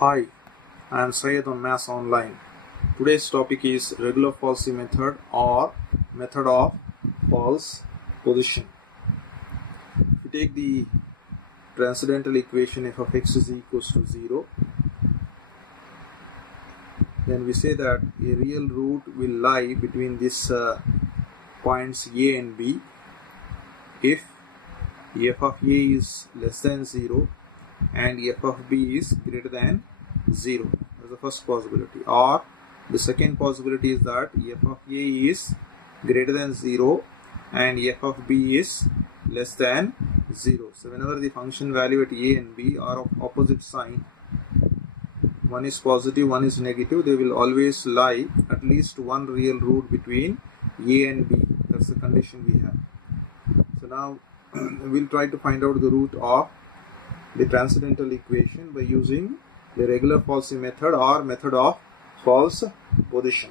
Hi, I am Syed on Maths Online. Today's topic is regular falsy method or method of false position. If we take the transcendental equation f of x is equals to 0, then we say that a real root will lie between these points a and b if f of a is less than 0 and f of b is greater than 0. That's the first possibility. Or the second possibility is that f of a is greater than 0 and f of b is less than 0. So whenever the function value at a and b are of opposite sign, one is positive, one is negative, they will always lie at least one real root between a and b. That's the condition we have. So now we'll try to find out the root of the transcendental equation by using the regular falsy method or method of false position.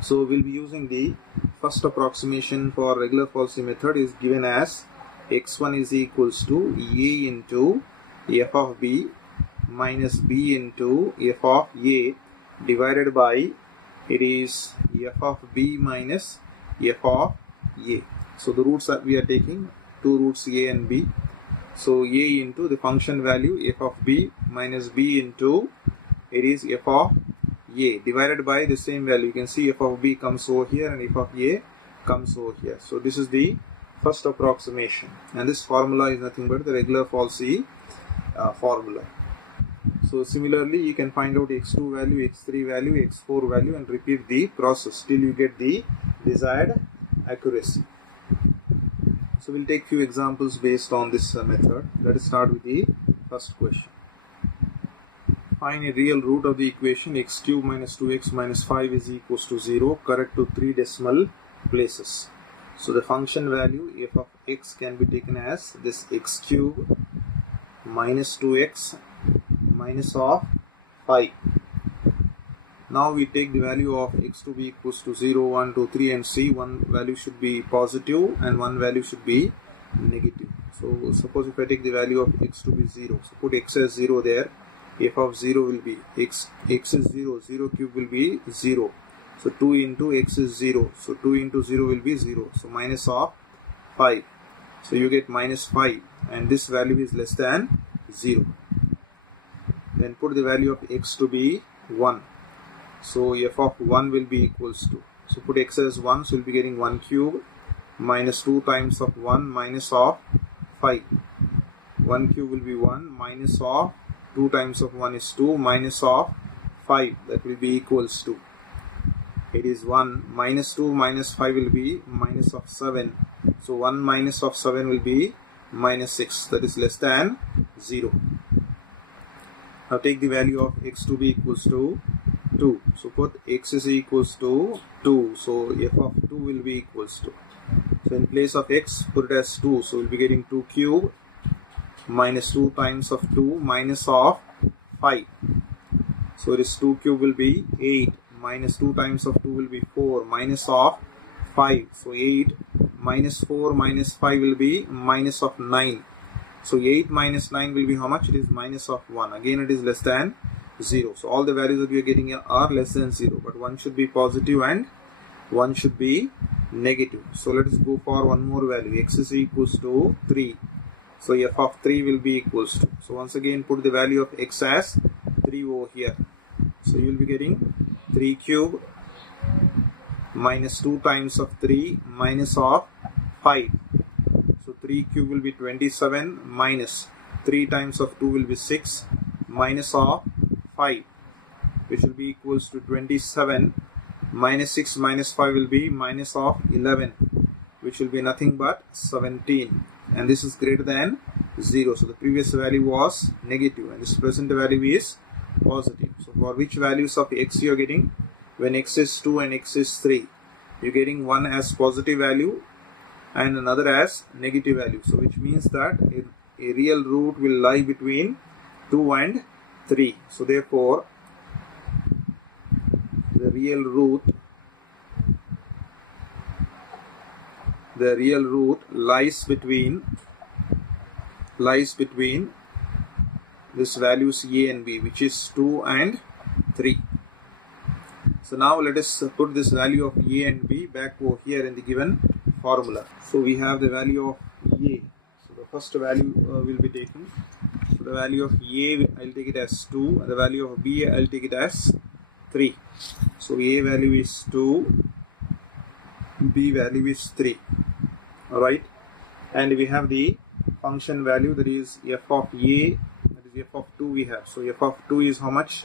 So we'll be using the first approximation for regular falsy method is given as x1 is equals to a into f of b minus b into f of a divided by it is f of b minus f of a. So the roots that we are taking, two roots a and b. So a into the function value f of b minus b into it is f of a divided by the same value. You can see f of b comes over here and f of a comes over here. So this is the first approximation, and this formula is nothing but the regular falsy formula. So similarly you can find out x2 value, x3 value, x4 value and repeat the process till you get the desired accuracy. So we'll take few examples based on this method. Let us start with the first question. Find a real root of the equation x cube minus 2x minus 5 is equals to 0 correct to 3 decimal places. So the function value f of x can be taken as this x cube minus 2x minus of 5. Now we take the value of x to be equals to 0, 1, 2, 3 and see one value should be positive and one value should be negative. So suppose if I take the value of x to be 0, so put x as 0 there, f of 0 will be x is 0, 0 cube will be 0. So 2 into x is 0, so 2 into 0 will be 0, so minus of 5. So you get minus 5 and this value is less than 0. Then put the value of x to be 1. So f of 1 will be equals to, so put x as 1, so we'll be getting 1 cube minus 2 times of 1 minus of 5. 1 cube will be 1 minus of 2 times of 1 is 2 minus of 5, that will be equals to, it is 1 minus 2 minus 5 will be minus of 7. So 1 minus of 7 will be minus 6, that is less than 0. Now take the value of x to be equals to 2. So put x is equals to 2. So f of 2 will be equals to. So in place of x, put it as 2. So we'll be getting 2 cube minus 2 times of 2 minus of 5. So this 2 cube will be 8 minus 2 times of 2 will be 4 minus of 5. So 8 minus 4 minus 5 will be minus of 9. So 8 minus 9 will be how much? It is minus of 1. Again it is less than 0. So all the values that we are getting are less than 0, but one should be positive and one should be negative. So let us go for one more value. X is equals to 3. So f of 3 will be equals to. So once again put the value of x as 3 over here. So you will be getting 3 cube minus 2 times of 3 minus of 5. So 3 cube will be 27 minus 3 times of 2 will be 6 minus of 5, which will be equals to 27 minus 6 minus 5 will be minus of 11, which will be nothing but 17, and this is greater than 0. So the previous value was negative and this present value is positive. So for which values of x you are getting? When x is 2 and x is 3, you are getting one as positive value and another as negative value. So which means that a real root will lie between 2 and 3. So therefore the real root lies between this values A and B, which is 2 and 3. So now let us put this value of A and B back over here in the given formula. So we have the value of A. So the first value will be taken. So the value of A, I'll take it as 2, and the value of B, I'll take it as 3. So A value is 2, B value is 3. Alright, and we have the function value, that is f of A, that is f of 2 we have. So f of 2 is how much?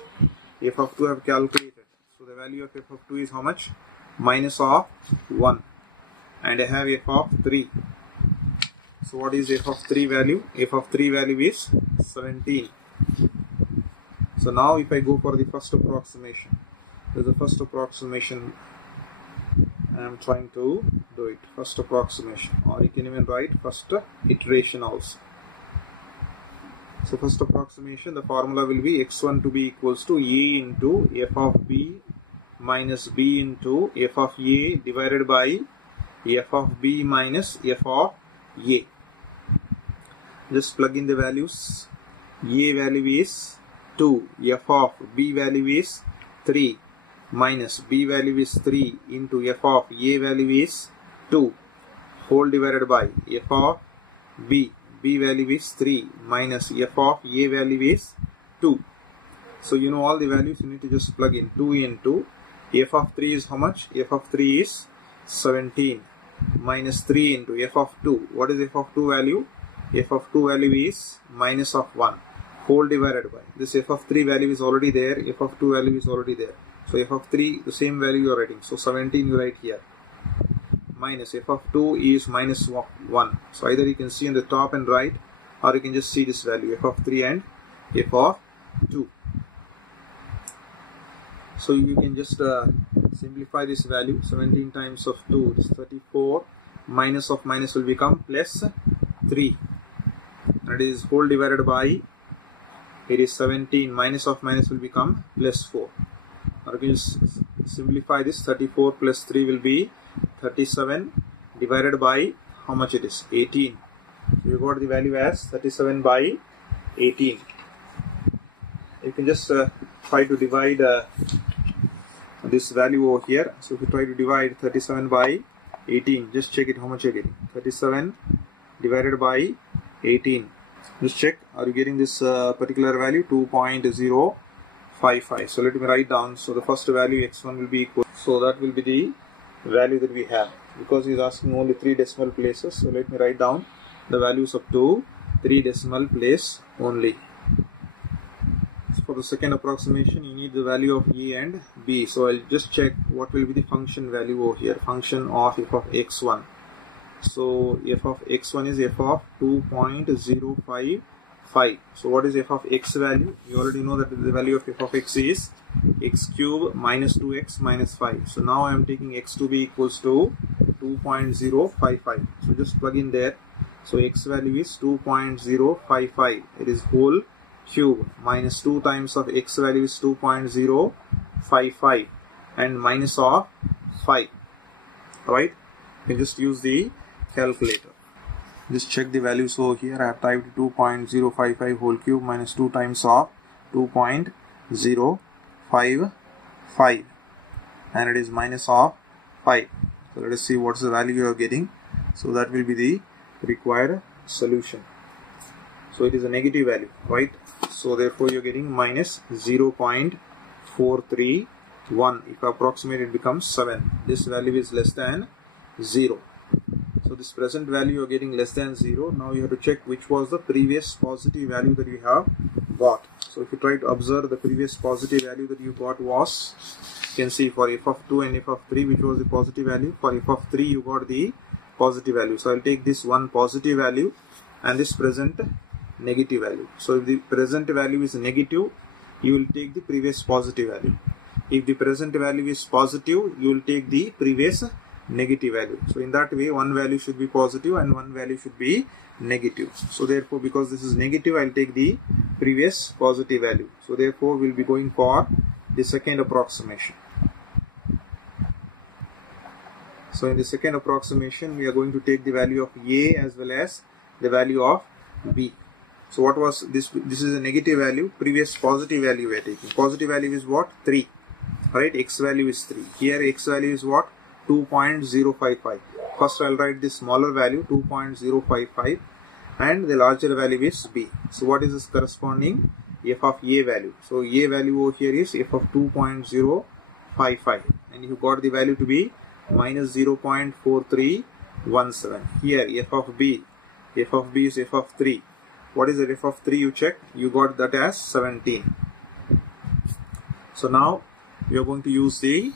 F of 2 I have calculated. So the value of f of 2 is how much? Minus of 1. And I have f of 3. So what is f of 3 value? F of 3 value is 17. So now if I go for the first approximation, this is the first approximation I am trying to do it. First approximation, or you can even write first iteration also. So first approximation, the formula will be x1 to be equals to A into f of B minus B into f of A divided by f of B minus f of A. Just plug in the values. A value is 2, f of B value is 3, minus B value is 3 into f of A value is 2, whole divided by f of B value is 3 minus f of A value is 2. So you know all the values, you need to just plug in 2 into f of 3 is how much? F of 3 is 17 minus 3 into f of 2. What is f of 2 value? F of 2 value is minus of 1, whole divided by this f of 3 value is already there, f of 2 value is already there. So f of 3, the same value you are writing. So 17 you write here. Minus f of 2 is minus 1. So either you can see on the top and right, or you can just see this value, f of 3 and f of 2. So you can just simplify this value. 17 times of 2 is 34. Minus of minus will become plus 3. And it is whole divided by, it is 17. Minus of minus will become plus 4. Or you can just simplify this. 34 plus 3 will be 37 divided by how much it is? 18. So you got the value as 37 by 18. You can just try to divide this value over here. So if you try to divide 37 by 18, just check it how much you're getting. 37 divided by 18. Just check, are you getting this particular value? 2.055. So let me write down. So the first value x1 will be equal. So that will be the value that we have, because he is asking only 3 decimal places. So let me write down the values up to 3 decimal place only. So for the second approximation, you need the value of A and B. So I'll just check what will be the function value over here. Function of f of x1. So f of x1 is f of 2.055. So what is f of x value? You already know that the value of f of x is x cube minus 2x minus 5. So now I am taking x to be equals to 2.055. So just plug in there. So x value is 2.055. It is whole cube minus 2 times of x value is 2.055 and minus of 5. Right? You can just use the calculator. Just check the values over here. I have typed 2.055 whole cube minus 2 times of 2.055 and it is minus of 5. So let us see what's the value you are getting. So that will be the required solution. So it is a negative value, right? So therefore you are getting minus 0.431. If I approximate, it becomes 7. This value is less than 0. So this present value you are getting less than 0. Now you have to check which was the previous positive value that you have got. So if you try to observe, the previous positive value that you got was, you can see for f of 2 and f of 3, which was the positive value. For f of 3 you got the positive value. So I'll take this one positive value and this present negative value. So if the present value is negative, you will take the previous positive value. If the present value is positive, you will take the previous negative value. So in that way, one value should be positive and one value should be negative. So therefore, because this is negative, I'll take the previous positive value. So therefore, we'll be going for the second approximation. So in the second approximation, we are going to take the value of A as well as the value of B. So what was this? This is a negative value. Previous positive value we are taking. Positive value is what? 3. Right? X value is 3. Here X value is what? 2.055. First I'll write the smaller value 2.055 and the larger value is B. So what is this corresponding? F of A value. So A value over here is F of 2.055 and you got the value to be minus 0.4317. Here F of B is F of 3. What is the F of 3? You check. You got that as 17. So now we are going to use the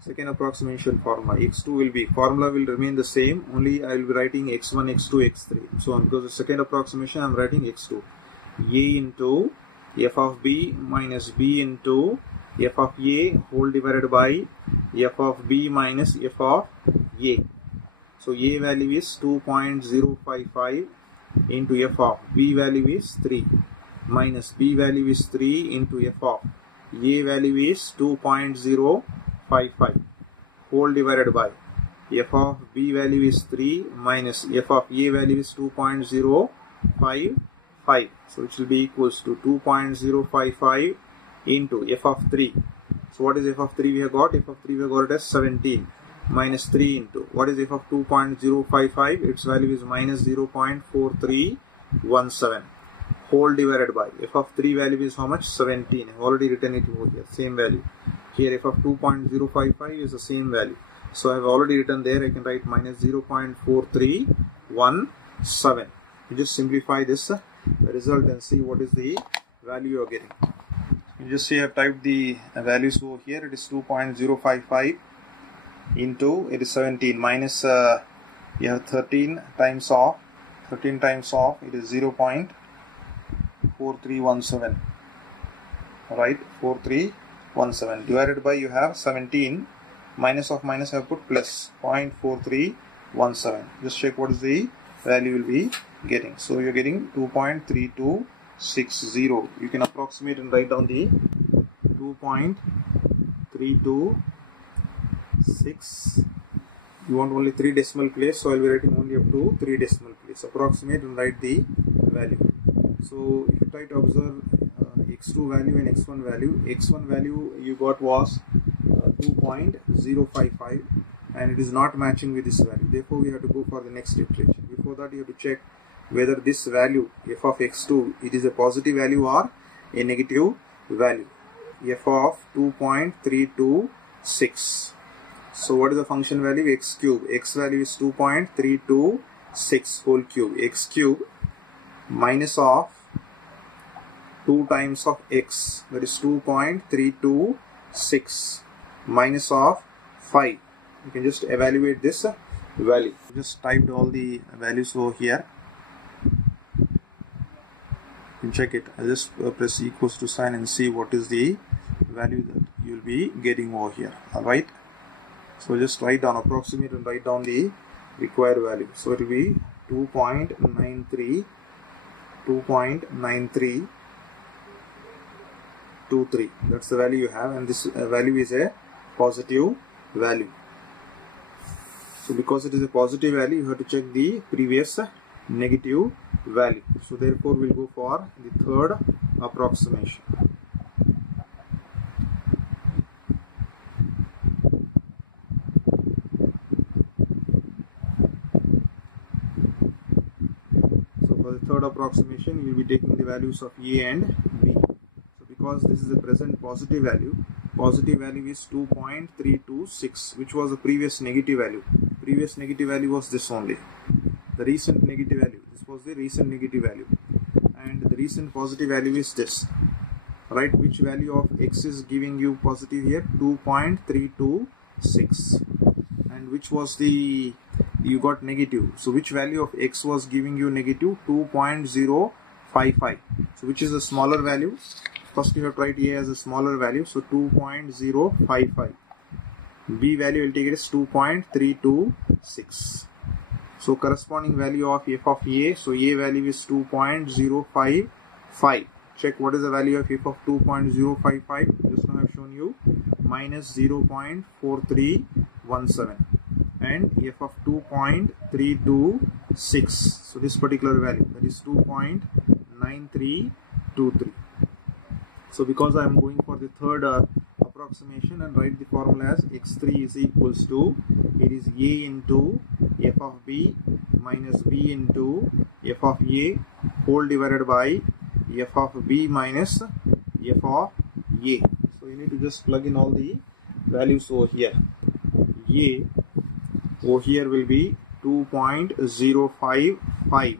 second approximation formula. X2 formula will remain the same, only I will be writing x1, x2, x3 and so on, because the second approximation I am writing x2. A into F of B minus B into F of A whole divided by F of B minus F of A. So A value is 2.055 into F of B value is 3 minus B value is 3 into F of A value is 2.055 whole divided by F of B value is 3 minus F of A value is 2.055. So it will be equals to 2.055 into F of 3. So what is F of 3 we have got? F of 3 we have got it as 17 minus 3 into what is F of 2.055? Its value is minus 0.4317 whole divided by F of 3 value is how much? 17. I have already written it over here, same value. Here F of 2.055 is the same value. So I have already written there, I can write minus 0.4317. You just simplify this result and see what is the value you are getting. You just see I have typed the values over here. It is 2.055 into it is 17 minus you have 13 times of it is 0.4317, right? 4317 divided by you have 17 minus of minus I have put plus 0.4317. Just check what is the value you will be getting. So you are getting 2.3260. You can approximate and write down the 2.326. You want only 3 decimal place, so I will be writing only up to 3 decimal place. Approximate and write the value. So if you try to observe x2 value and x1 value you got was 2.055 and it is not matching with this value. Therefore we have to go for the next iteration. Before that you have to check whether this value f of x2 it is a positive value or a negative value. F of 2.326. So what is the function value? X cube. X value is 2.326 whole cube. X cube minus of 2 times of x, that is 2.326 minus of 5. You can just evaluate this value. Just typed all the values over here. You can check it. I'll just press equals to sign and see what is the value that you will be getting over here. Alright. So just write down, approximate and write down the required value. So it will be 2.9323. That's the value you have, and this value is a positive value. So because it is a positive value, you have to check the previous negative value. So therefore we'll go for the third approximation. So for the third approximation, you will be taking the values of A and B. So because this is a present positive value is 2.326, which was the previous negative value. Previous negative value was this only. The recent negative value. This was the recent negative value. And the recent positive value is this. Right? Which value of x is giving you positive here? 2.326. And which was the, you got negative. So which value of x was giving you negative? 2.055. So which is the smaller value? First you have to write A as a smaller value. So 2.055. B value will take it as 2.326. So corresponding value of f of A. So A value is 2.055. Check what is the value of f of 2.055. Just now I have shown you minus 0.4317. And f of 2.326 6. So this particular value, that is 2.9323. So because I am going for the third approximation and write the formula as x3 is equals to, it is a into f of b minus b into f of a whole divided by f of b minus f of a. So you need to just plug in all the values over here. A over here will be 2.055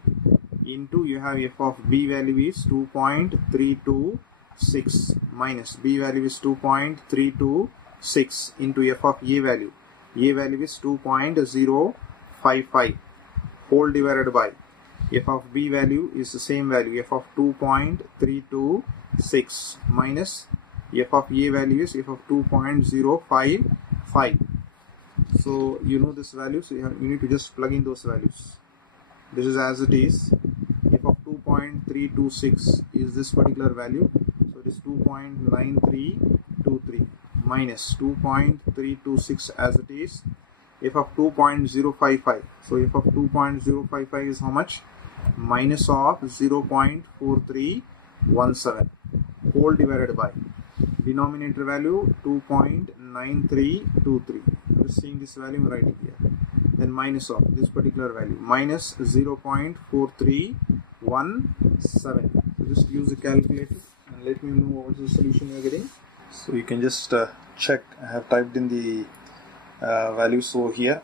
into, you have f of b value is 2.326 minus b value is 2.326 into f of a value. A value is 2.055 whole divided by f of b value is the same value, f of 2.326 minus f of a value is f of 2.055. So you know this value, so you need to just plug in those values. This is as it is. F of 2.326 is this particular value, so it is 2.9323 minus 2.326 as it is. F of 2.055, so f of 2.055 is how much? Minus of 0.4317 whole divided by denominator value 2.9323. I'm just seeing this value, I'm writing here. Then minus of this particular value, minus 0.4317. So just use the calculator and let me know what is the solution you are getting. So you can just check. I have typed in the values over here.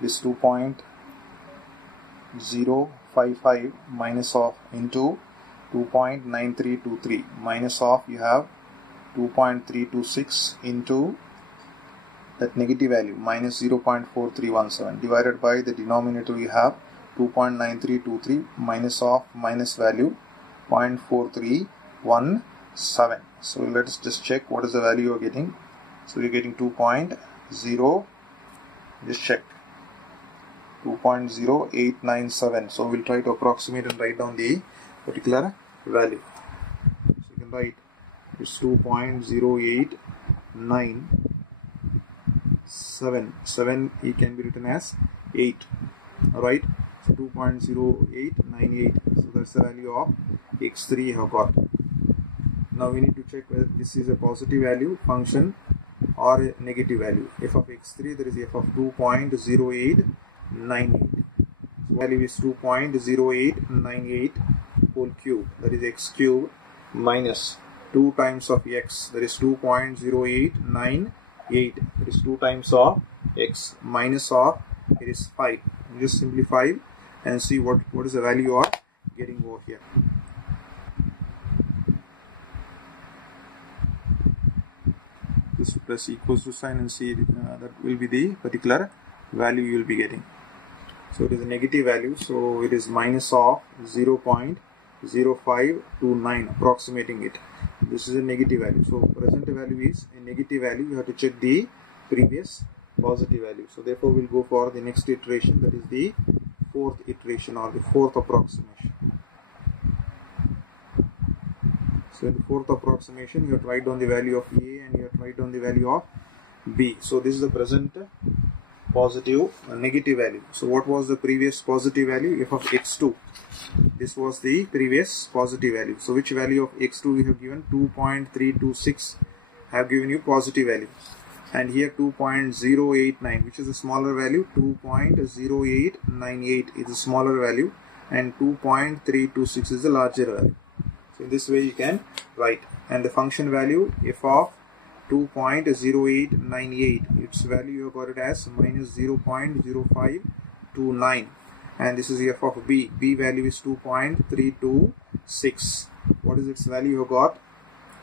This 2.055 minus of into 2.9323 minus of, you have 2.326 into that negative value minus 0.4317 divided by the denominator, you have 2.9323 minus of minus value 0.4317. So let's just check what is the value you are getting. So you're getting 2.0, just check, 2.0897. So we'll try to approximate and write down the particular value. So you can write it's 2.0897. 7 it can be written as 8. Alright, so 2.0898. So that's the value of x3 have got. Now we need to check whether this is a positive value function or a negative value. F of x3, there is f of 2.0898. So value is 2.0898 whole cube, that is x cube, minus 2 times of x, that is 2.0898, that is 2 times of x, minus of, it is 5. Just simplify and see what is the value you are getting over here. Just press equals to sign and see that will be the particular value you will be getting. So it is a negative value, so it is minus of 0.0529, approximating it. This is a negative value, so present value is a negative value. You have to check the previous positive value. So therefore we'll go for the next iteration, that is the fourth iteration or the fourth approximation. So in the fourth approximation, you have to write down the value of A and you have to write down the value of B. So this is the present positive negative value. So what was the previous positive value? F of x2. This was the previous positive value. So which value of x2 we have given? 2.326 have given you positive value. And here 2.089, which is a smaller value. 2.0898 is a smaller value and 2.326 is a larger value. So in this way you can write. And the function value f of 2.0898, its value you have got it as minus 0.0529, and this is f of b. B value is 2.326. What is its value you have got?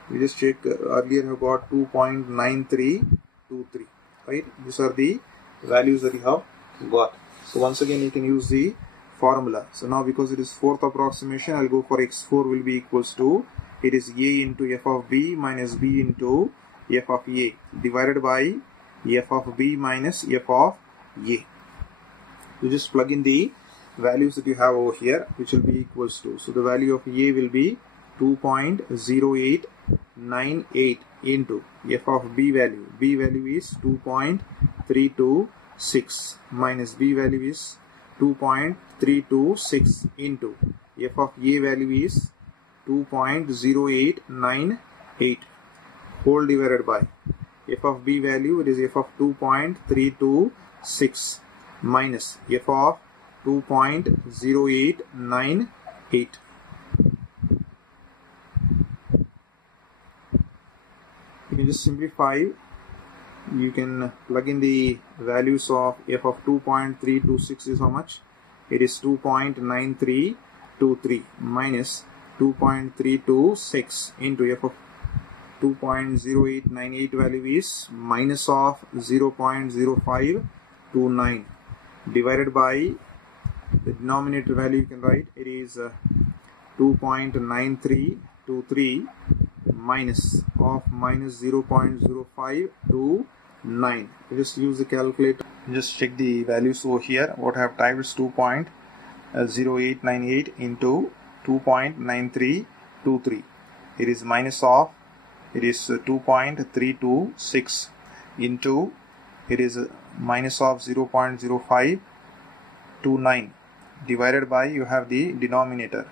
We just check earlier you have got 2.9323, right? These are the values that you have got. So once again you can use the formula. So now because it is fourth approximation, I'll go for x4 will be equals to, it is a into f of b minus b into f of a divided by f of b minus f of a. You just plug in the values that you have over here, which will be equals to, so the value of a will be 2.0898 into f of b value. B value is 2.326 6 minus b value is 2.326 into f of a value is 2.0898 whole divided by f of b value, it is f of 2.326 minus f of 2.0898. You can just simplify. You can plug in the values of f of 2.326 is how much? It is 2.9323 minus 2.326 into f of 2.0898 value is minus of 0.0529 divided by the denominator value. You can write it is 2.9323 minus of minus 0.0529. Just use the calculator. Just check the values over here. What I have typed is 2.0898 into 2.9323. It is minus of, it is 2.326 into, it is minus of 0.0529 divided by, you have the denominator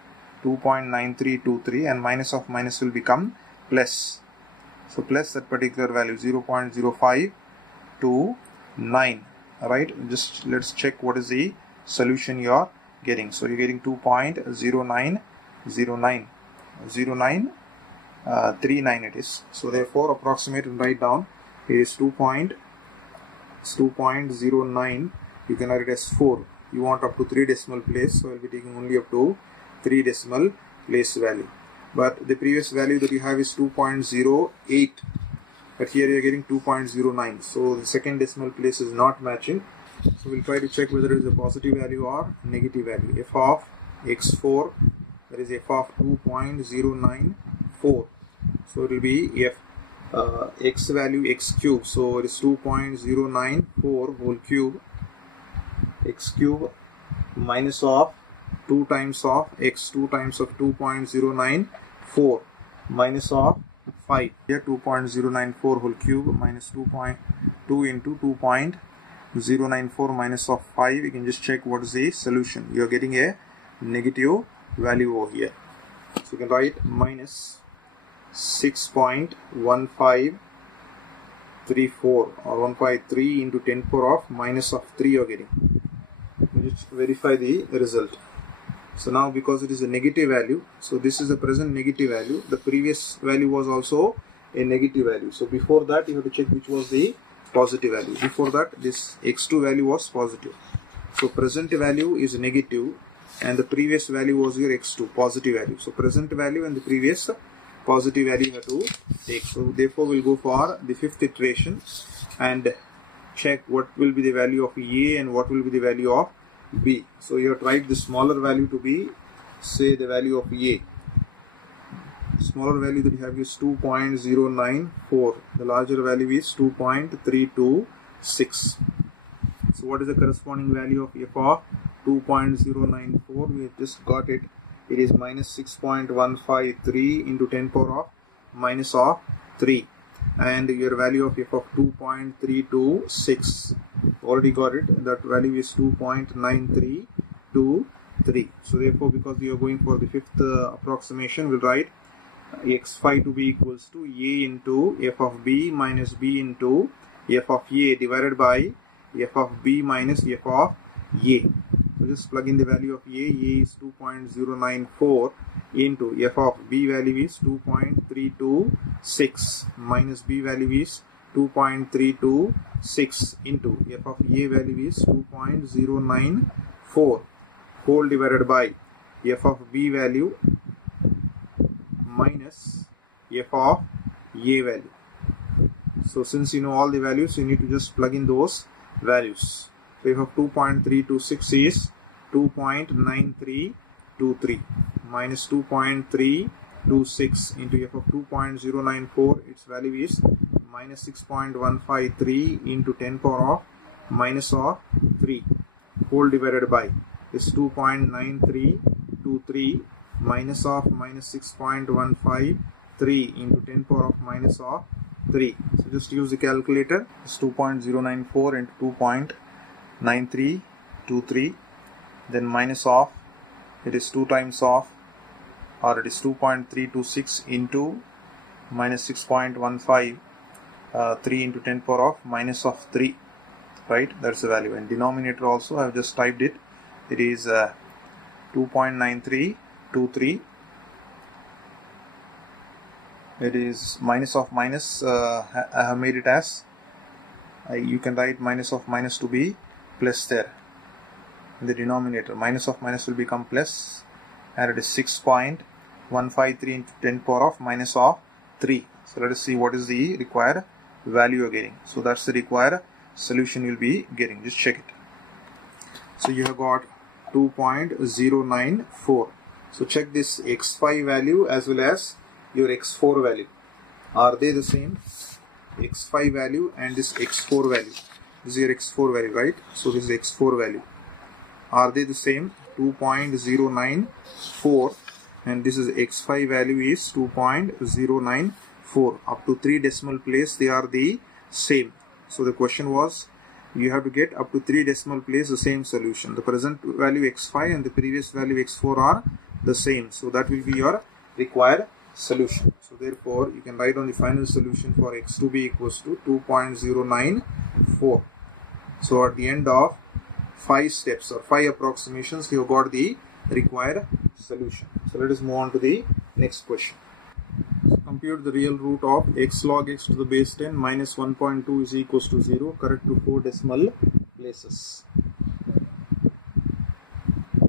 2.9323 and minus of minus will become plus. So plus that particular value 0.0529. Alright, just let's check what is the solution you are getting. So you're getting 2.0939 it is. So therefore approximate and write down it is 2.09. You can write it as 4. You want up to 3 decimal place, so I'll be taking only up to 3 decimal place value. But the previous value that you have is 2.08, but here you are getting 2.09. So the second decimal place is not matching. So we'll try to check whether it is a positive value or negative value. F of x4, that is f of 2.094. So it will be f x value x cube. So it is 2.094 whole cube x cube minus of 2 times of x, 2 times of 2.094 minus of 5. Here 2.094 whole cube minus 2.2 into 2.094 minus of 5. You can just check what is the solution. You are getting a negative value over here. So you can write minus 6.1534 or 153 into 10 power of minus of 3 you are getting. Just verify the result. So now because it is a negative value, so this is the present negative value. The previous value was also a negative value. So before that you have to check which was the positive value. Before that this x2 value was positive. So present value is negative and the previous value was your x2 positive value. So present value and the previous positive value you have to take. So therefore we'll go for the fifth iteration and check what will be the value of A and what will be the value of B. So you have to write the smaller value to be, say, the value of A. Smaller value that you have is 2.094. The larger value is 2.326. So what is the corresponding value of f of 2.094? We have just got it. It is minus 6.153 into 10 power of minus of 3. And your value of f of 2.326, already got it, that value is 2.9323. So therefore because we are going for the fifth approximation, we'll write x5 to be equals to a into f of b minus b into f of a divided by f of b minus f of a. So just plug in the value of a is 2.094 into f of b value is 2.326 minus b value is 2.326 into f of a value is 2.094 whole divided by f of b value minus f of a value. So since you know all the values, you need to just plug in those values. So f of 2.326 is 2.9323 minus 2.326 into f of 2.094, its value is minus 6.153 into 10 power of minus of 3 whole divided by is 2.9323 minus of minus 6.153 into 10 power of minus of 3. So just use the calculator. It's 2.094 into 9323, then minus of, it is 2 times of, or it is 2.326 into minus 6.15, 3 into 10 power of minus of 3, right? That's the value. And denominator also I have just typed it. It is 2.9323. It is minus of minus. I have made it as, you can write minus of minus to be plus there in the denominator. Minus of minus will become plus, and it is 6.153 into 10 power of minus of 3. So let us see what is the required value you are getting. So that's the required solution you'll be getting. Just check it. So you have got 2.094. So check this x5 value as well as your x4 value. Are they the same? X5 value and this x4 value. This is your x4 value, right? So this is x4 value. Are they the same? 2.094, and this is x5 value is 2.094. Up to 3 decimal place they are the same. So the question was, you have to get up to 3 decimal place the same solution. The present value x5 and the previous value x4 are the same. So that will be your required solution. So therefore you can write on the final solution for x to be equals to 2.094. So at the end of 5 steps or 5 approximations, you have got the required solution. So let us move on to the next question. So compute the real root of x log x to the base 10 minus 1.2 is equals to 0, correct to 4 decimal places.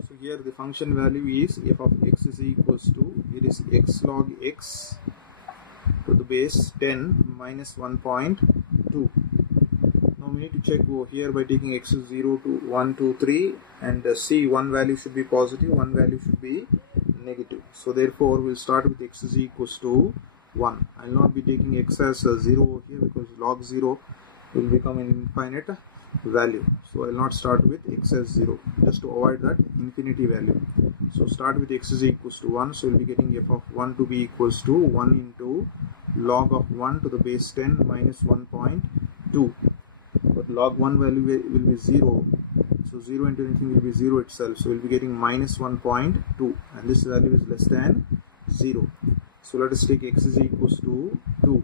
So here the function value is f of x is equals to, it is x log x to the base 10 minus 1.2. Now we need to check over here by taking x is 0 to 1, 2, 3, and see one value should be positive, one value should be negative. So therefore we'll start with x is equals to 1. I will not be taking x as 0 over here because log 0 will become an infinite value. So I will not start with x as 0 just to avoid that infinity value. So start with x is equals to 1. So we'll be getting f of 1 to be equals to 1 into log of 1 to the base 10 minus 1.2. But log 1 value will be 0. So 0 into anything will be 0 itself. So we'll be getting minus 1.2, and this value is less than 0. So let us take x is equals to 2.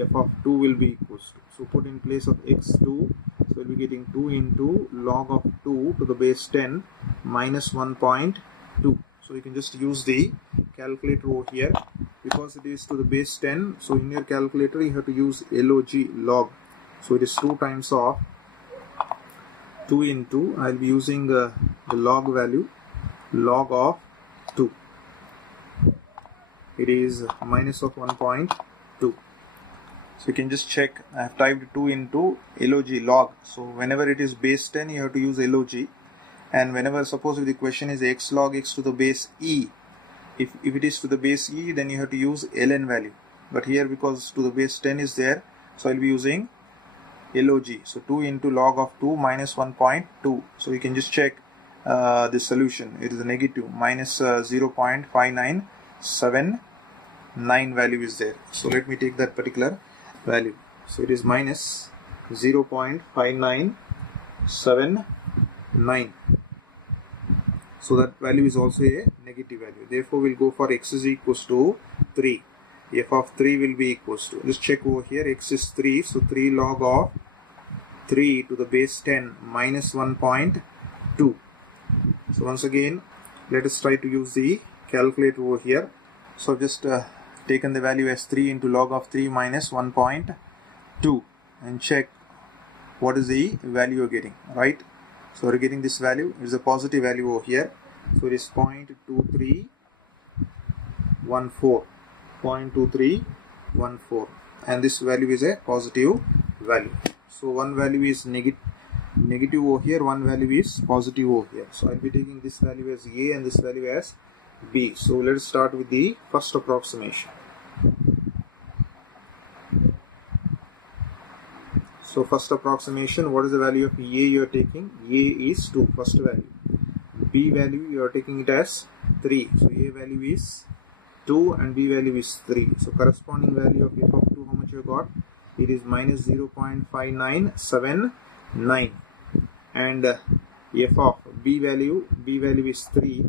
F of 2 will be equals to. So put in place of x 2. So we'll be getting 2 into log of 2 to the base 10 minus 1.2. So you can just use the calculator over here because it is to the base 10. So in your calculator you have to use log. So it is 2 times of 2 into, I will be using the log value, log of 2. It is minus of 1.2. So you can just check, I have typed 2 into log. So whenever it is base 10 you have to use log, and whenever, suppose if the question is x log x to the base e, if it is to the base e, then you have to use ln value. But here because to the base 10 is there, so I will be using log. So 2 into log of 2 minus 1.2. So you can just check the solution. It is a negative, minus 0.5979 value is there. So let me take that particular value. So it is minus 0.5979. So that value is also a negative value. Therefore we'll go for x is equals to 3. F of 3 will be equals to, just check over here, x is 3, so 3 log of 3 to the base 10 minus 1.2. So once again let us try to use the calculator over here. So just taken the value as 3 into log of 3 minus 1.2 and check what is the value you're getting, right? So we're getting this value, it is a positive value over here. So it is 0.2314. 0.2314, and this value is a positive value. So one value is negative over here, one value is positive over here. So I'll be taking this value as A and this value as B. So let's start with the first approximation. So first approximation, what is the value of A you are taking? A is 2, first value. B value you are taking it as 3. So A value is 2 and B value is 3. So corresponding value of f of 2, how much you got? It is minus 0.5979. and f of b value is 3.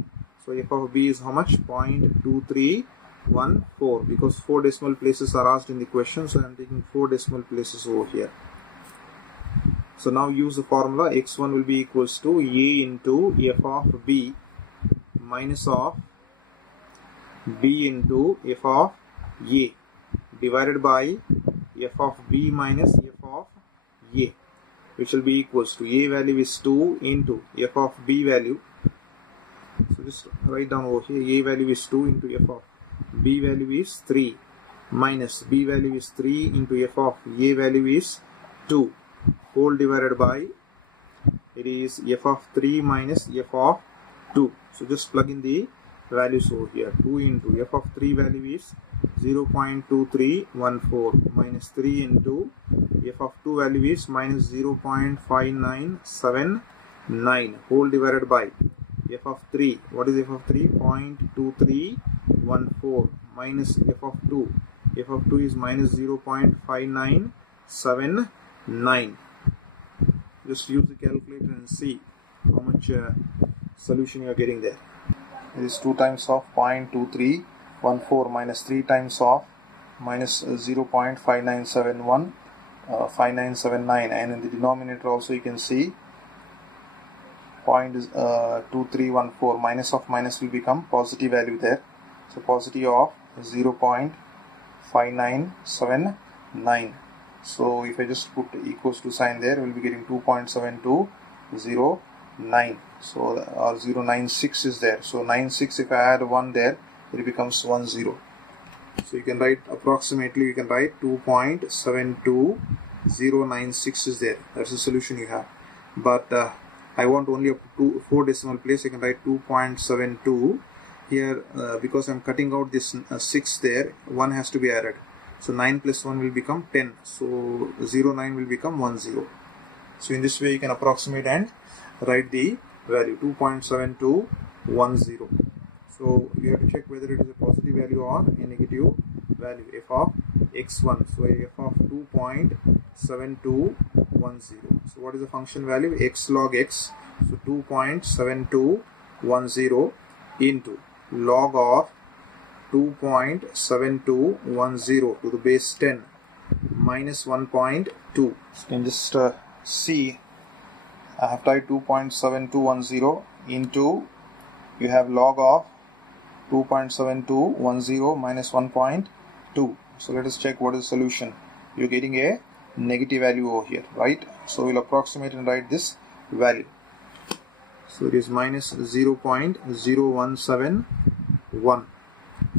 So f of b is how much? 0.2314, because 4 decimal places are asked in the question, so I am taking 4 decimal places over here. So now use the formula. X1 will be equals to a into f of b minus of b into f of a divided by f of b minus f of a, which will be equals to a value is 2 into f of b value. So just write down over here, a value is 2 into f of b value is 3 minus b value is 3 into f of a value is 2 whole divided by, it is f of 3 minus f of 2. So just plug in the values over here. 2 into f of 3 value is 0.2314 minus 3 into f of 2 value is minus 0.5979 whole divided by f of 3. What is f of 3? 0.2314 minus f of 2. f of 2 is minus 0.5979. Just use the calculator and see how much solution you are getting there. It is 2 times of 0.2314 minus 3 times of minus 0.5979, 5979, and in the denominator also you can see 0.2314. Minus of minus will become positive value there. So positive of 0.5979. So if I just put equals to sign there, we'll be getting 2.7209. So or 096 is there. So 96, if I add 1 there, it becomes 10. So you can write approximately, you can write 2.72096 is there. That's the solution you have. But I want only up to 4 decimal place. You can write 2.72 here because I'm cutting out this 6 there. 1 has to be added. So 9 plus 1 will become 10. So 09 will become 10. So in this way you can approximate and write the value 2.7210. So you have to check whether it is a positive value or a negative value. F of x1. So f of 2.7210. So what is the function value? X log x. So 2.7210 into log of 2.7210 to the base 10 minus 1.2. So you can just see, I have typed 2.7210 into, you have log of 2.7210 minus 1.2. So let us check what is the solution. You're getting a negative value over here, right? So we'll approximate and write this value. So it is minus 0.0171.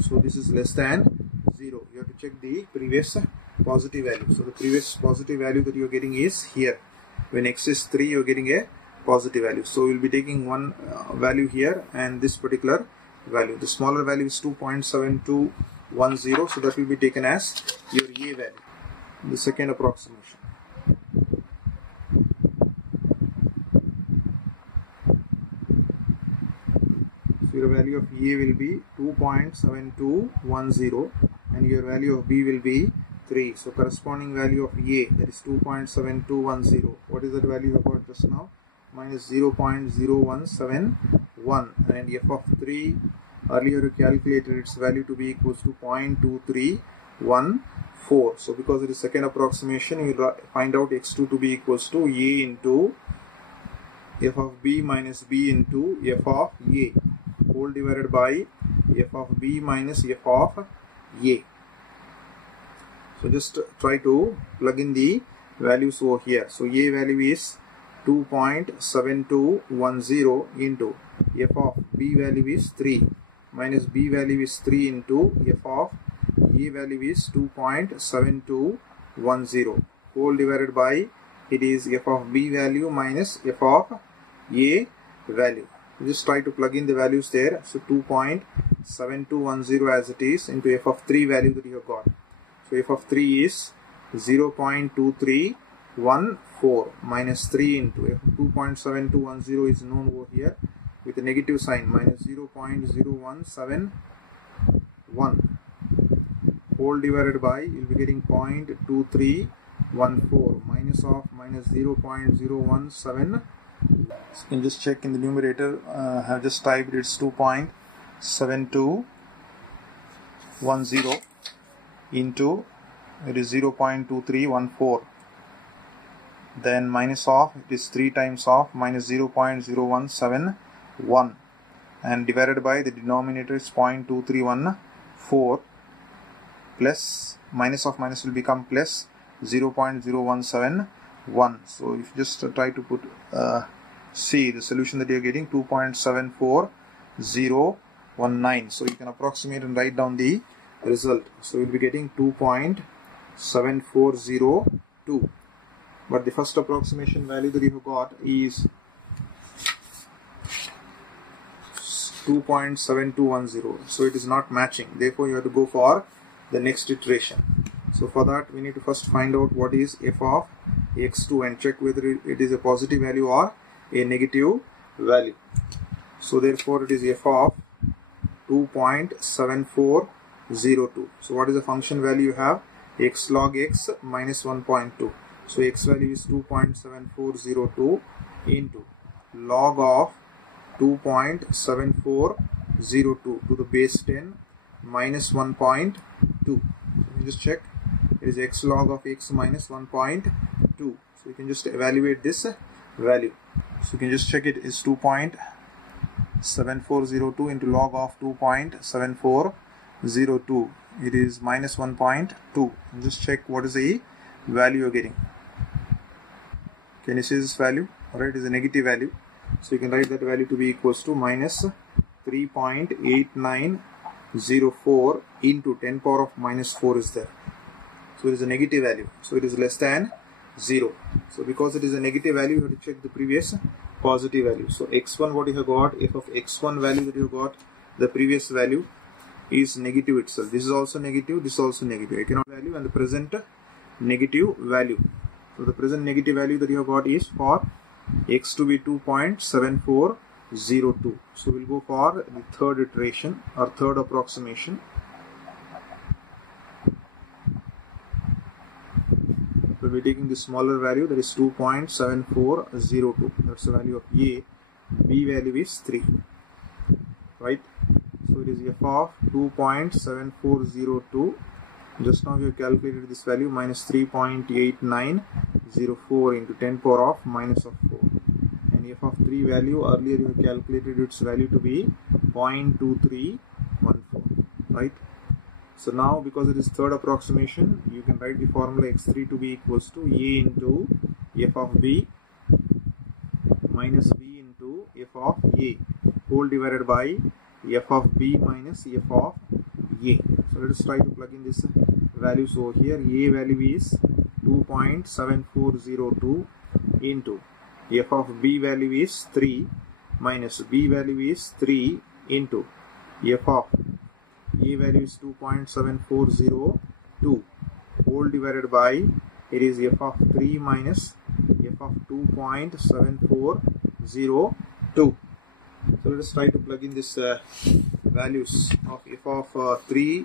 So this is less than 0. You have to check the previous positive value. So the previous positive value that you are getting is here. When x is 3, you are getting a positive value. So we will be taking one value here and this particular value. The smaller value is 2.7210. So that will be taken as your A value. The second approximation. So your value of A will be 2.7210 and your value of B will be 3. So corresponding value of A, that is 2.7210. What is that value about just now? Minus 0.0171, and f of 3, earlier you calculated its value to be equals to 0.2314. So because it is second approximation, you will find out x2 to be equals to A into f of B minus B into f of A whole divided by f of B minus f of A. So just try to plug in the values over here. So A value is 2.7210 into f of B value is 3 minus B value is 3 into f of A value is 2.7210 whole divided by, it is f of B value minus f of A value. Just try to plug in the values there. So 2.7210 as it is into f of 3 value that you have got. So f of 3 is 0.2314 minus 3 into f of 2.7210 is known over here with a negative sign, minus 0.0171 whole divided by, you will be getting 0.2314 minus of minus 0.0171 So you can just check in the numerator. I have just typed it's 2.7210 into it is 0.2314. Then minus of it is 3 times of minus 0.0171 and divided by the denominator is 0.2314 plus minus of minus will become plus 0.0171. So if you just try to put see the solution that you are getting 2.74019. So you can approximate and write down the result. So you will be getting 2.7402. But the first approximation value that you have got is 2.7210. So it is not matching. Therefore, you have to go for the next iteration. So for that, we need to first find out what is f of x2 and check whether it is a positive value or a negative value. So therefore, it is f of 2.7402. So what is the function value you have? X log x minus 1.2. So x value is 2.7402 into log of 2.7402 to the base 10 minus 1.2. So you can just check it is x log of x minus 1.2. So you can just evaluate this value. So you can just check it is 2.7402 into log of 2.7402. It is minus 1.2. Just check what is the value you're getting. Can you see this value? Alright, it is a negative value. So you can write that value to be equals to minus 3.8904 into 10 power of minus 4 is there. So it is a negative value. So it is less than 0. So because it is a negative value, you have to check the previous positive value. So x1 what you have got, f of x1 value that you have got, the previous value is negative itself. This is also negative, this is also negative. I cannot value and the present negative value. So the present negative value that you have got is for x to be 2.7402. So we'll go for the third iteration or third approximation. We'll be taking the smaller value, that is 2.7402. That's the value of A. B value is 3. Right? So it is f of 2.7402. Just now we have calculated this value minus 3.8904 into 10 power of minus of 4. And f of 3 value, earlier you have calculated its value to be 0.2314. Right? So now because it is third approximation, you can write the formula x3 to be equals to A into f of B minus B into f of A whole divided by f of B minus f of A. So let us try to plug in this values over here. A value is 2.7402 into f of B value is 3 minus B value is 3 into f of A value is 2.7402 whole divided by it is f of 3 minus f of 2.7402. So let us try to plug in this values of f of 3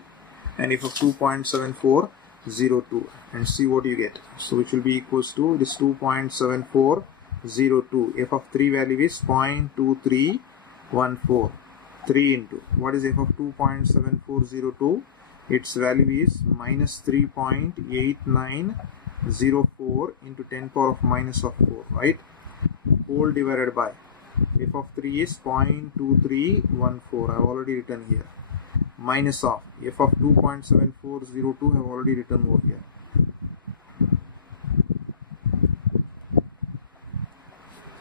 and f of 2.7402 and see what you get. So which will be equals to this 2.7402. F of 3 value is 0.2314. 3 into what is f of 2.7402? Its value is minus 3.8904 into 10 power of minus of 4, right? Whole divided by f of 3 is 0.2314. I have already written here. Minus of f of 2.7402 have already written over here.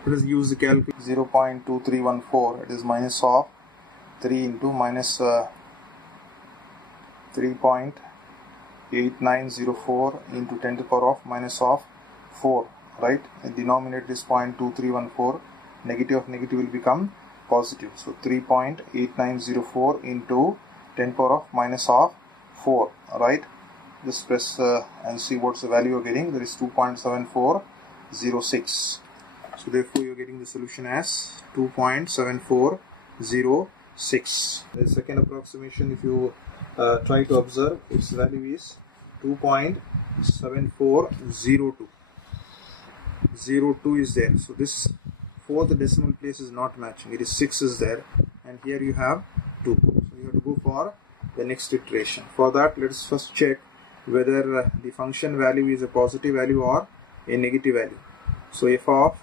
Let us use the calculator. 0.2314. It is minus of 3 into minus 3.8904 into 10 to the power of minus of 4, right? The denominator is 0.2314. Negative of negative will become positive. So 3.8904 into 10 power of minus of 4, right? Just press and see what's the value you're getting. That is 2.7406. So therefore you're getting the solution as 2.7406. The second approximation, if you try to observe, its value is 2.7402. 02 is there. So this fourth decimal place is not matching. It is 6 is there, and here you have 2. So you have to go for the next iteration. For that, let us first check whether the function value is a positive value or a negative value. So f of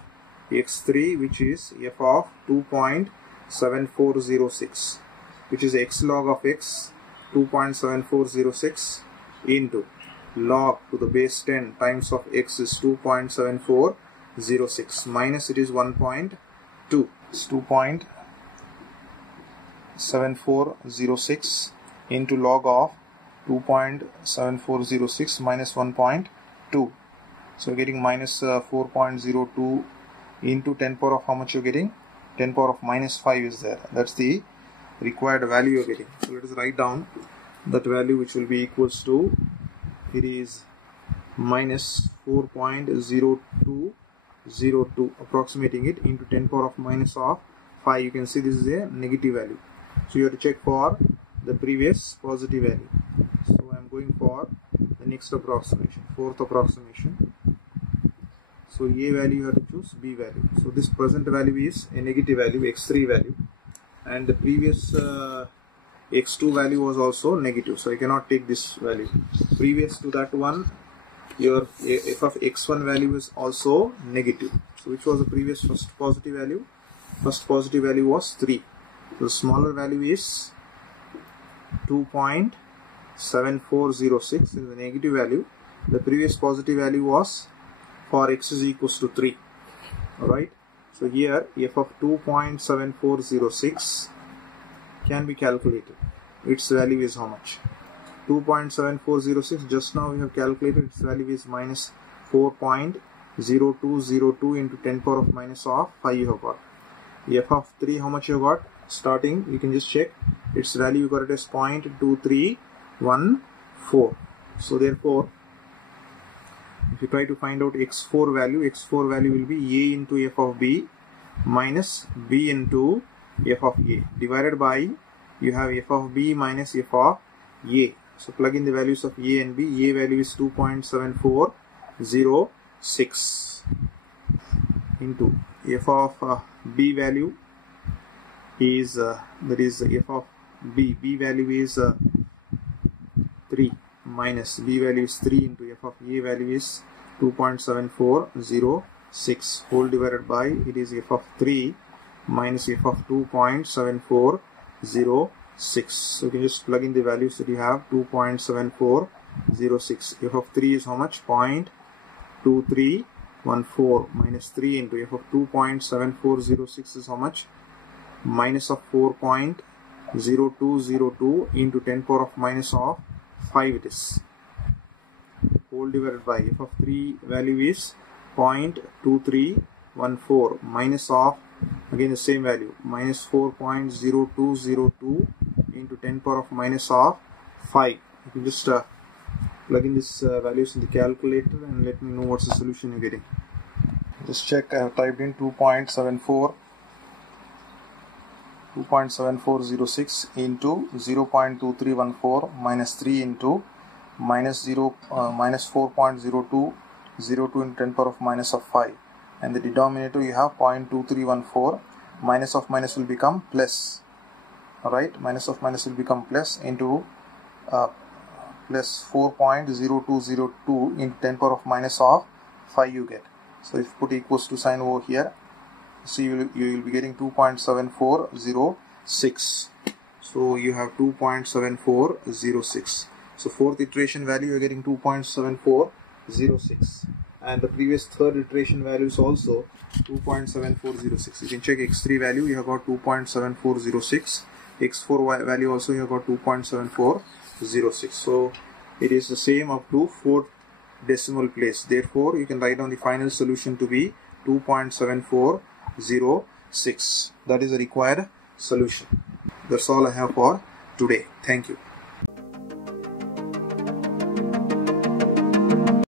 x3, which is f of 2.7406, which is x log of x 2.7406 into log to the base 10 times of x is 2.7406 minus it is 1.2. It's 2.7406 into log of 2.7406 minus 1.2. So you're getting minus 4.02 into 10 power of how much you're getting? 10 power of minus 5 is there. That's the required value you're getting. So let us write down that value, which will be equals to, it is minus 4.0202, approximating it, into 10 power of minus of 5. You can see this is a negative value. So you have to check for the previous positive value. So I am going for the next approximation, fourth approximation. So A value you have to choose, B value. So this present value is a negative value, x3 value, and the previous x2 value was also negative, so I cannot take this value. Previous to that one, your f of x1 value is also negative. So which was the previous first positive value? First positive value was 3. So the smaller value is 2.7406 is the negative value. The previous positive value was for x is equals to 3. Alright. So here f of 2.7406 can be calculated. Its value is how much? 2.7406. Just now we have calculated its value is minus 4.0202 into 10 power of minus of 5 you have got. F of 3, how much you got? Starting, you can just check. Its value you got it as 0.2314. So therefore, if you try to find out x4 value will be a into f of b minus b into f of a, divided by, you have f of b minus f of a. So plug in the values of a and b. A value is 2.7406 into f of b value is that is f of b value is 3 minus b value is 3 into f of a value is 2.7406 whole divided by, it is f of 3 minus f of 2.7406. So you can just plug in the values that you have. 2.7406. f of 3 is how much? 0.2314 minus 3 into f of 2.7406 is how much? Minus of 4.0202 into 10 power of minus of 5 it is. Whole divided by f of 3 value is 0.2314 minus of, again the same value, minus 4.0202 into 10 power of minus of 5. You can just plug in these values in the calculator and let me know what's the solution you're getting. Just check. I have typed in 2.7406 into 0.2314 minus 3 into minus 4.0202 into 10 power of minus of 5, and the denominator you have 0.2314. Minus of minus will become plus. Alright, minus of minus will become plus into plus 4.0202 into 10 power of minus of 5 you get. So if you put equals to sign over here, so you will be getting 2.7406. So you have 2.7406. So fourth iteration value you are getting 2.7406, and the previous third iteration value is also 2.7406. You can check x3 value, you have got 2.7406. x4 value also you have got 2.7406. So it is the same up to fourth decimal place. Therefore you can write down the final solution to be 2.7406. That is the required solution. That's all I have for today. Thank you.